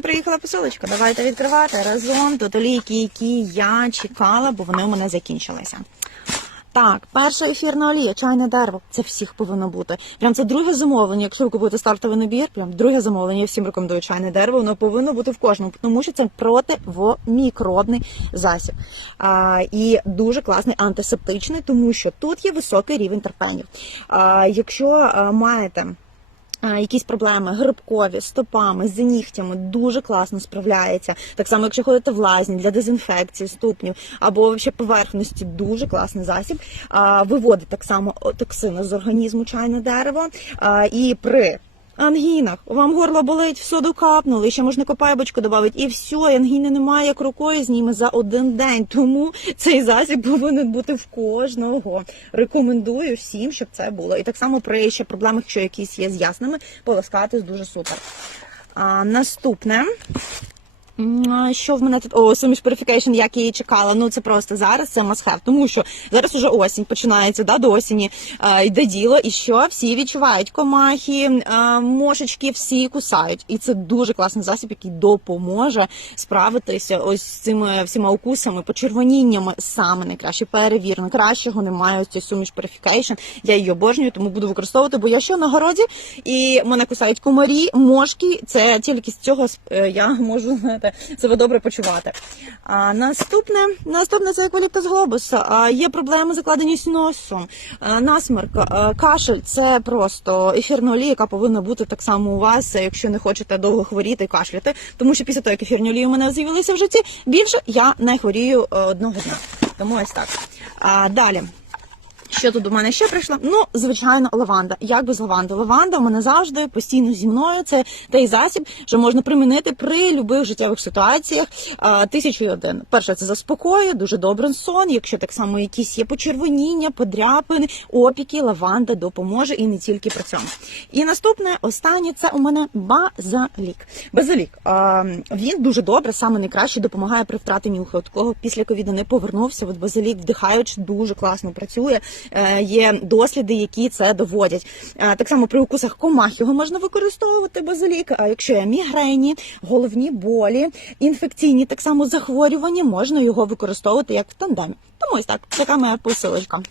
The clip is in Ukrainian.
приїхала посилочка. Давайте відкривати разом. Тут олійки, які я чекала, бо вони у мене закінчилися. Так, перша ефірна олія, чайне дерево. Це всіх повинно бути. Прям це друге замовлення. Якщо ви купуєте стартовий набір, прям друге замовлення. Я всім рекомендую чайне дерево. Воно повинно бути в кожному, тому що це противомікробний засіб. А, і дуже класний антисептичний, тому що тут є високий рівень терпенів. А, якщо маєте Якісь проблеми грибкові, стопами, з нігтями дуже класно справляється. Так само, якщо ходите в лазні для дезінфекції ступнів або взагалі поверхності, дуже класний засіб. Виводить так само токсини з організму чайне дерево. І при ангінах вам горло болить, все докапнули, ще можна копайбочку додати, і все, ангіни немає, як рукою зніме за один день. Тому цей засіб повинен бути в кожного. Рекомендую всім, щоб це було. І так само при ще проблемах, якщо якісь є з ясними, полоскатись дуже супер. А, наступне. Що в мене тут? О, Summish Purification, як я її чекала. Ну це просто зараз це must have, тому що зараз уже осінь починається, да, до осені е, йде діло, і що всі відчувають комахи, е, мошечки, всі кусають. І це дуже класний засіб, який допоможе справитися ось з цими всіма укусами, почервоніннями. Саме найкраще перевірено. Кращого немає ось цей Summish Purification. Я її обожнюю, тому буду використовувати, бо я що на городі, і мене кусають комарі, мошки. Це тільки з цього е, я можу знаєте, себе добре почувати. А, наступне, наступне це екваліптус глобус. А, є проблеми з закладеністю носу, а, насморк, а, кашель. Це просто ефірна олія, яка повинна бути так само у вас, якщо не хочете довго хворіти і кашляти. Тому що після того, як ефірні олії у мене з'явилися в житті, більше я не хворію е, одного дня. Тому ось так. А, далі. Що тут у мене ще прийшло? Ну, звичайно, лаванда. Як без лаванди? Лаванда у мене завжди постійно зі мною. Це той засіб, що можна примінити при любих життєвих ситуаціях. А, Тисячу і один. Перше, це заспокоює, дуже добрий сон. Якщо так само якісь є почервоніння, подряпини, опіки, лаванда допоможе і не тільки при цьому. І наступне, останнє, це у мене базалік. Базалік. А, він дуже добре, саме найкраще допомагає при втраті нюху. От кого після ковіду не повернувся. От базалік вдихаючи дуже класно працює. Е, Є досліди, які це доводять. Е, Так само при укусах комах його можна використовувати базилік. А якщо є мігрені, головні болі, інфекційні так само захворювання, можна його використовувати як в тандемі. Тому ось так, така моя посилочка.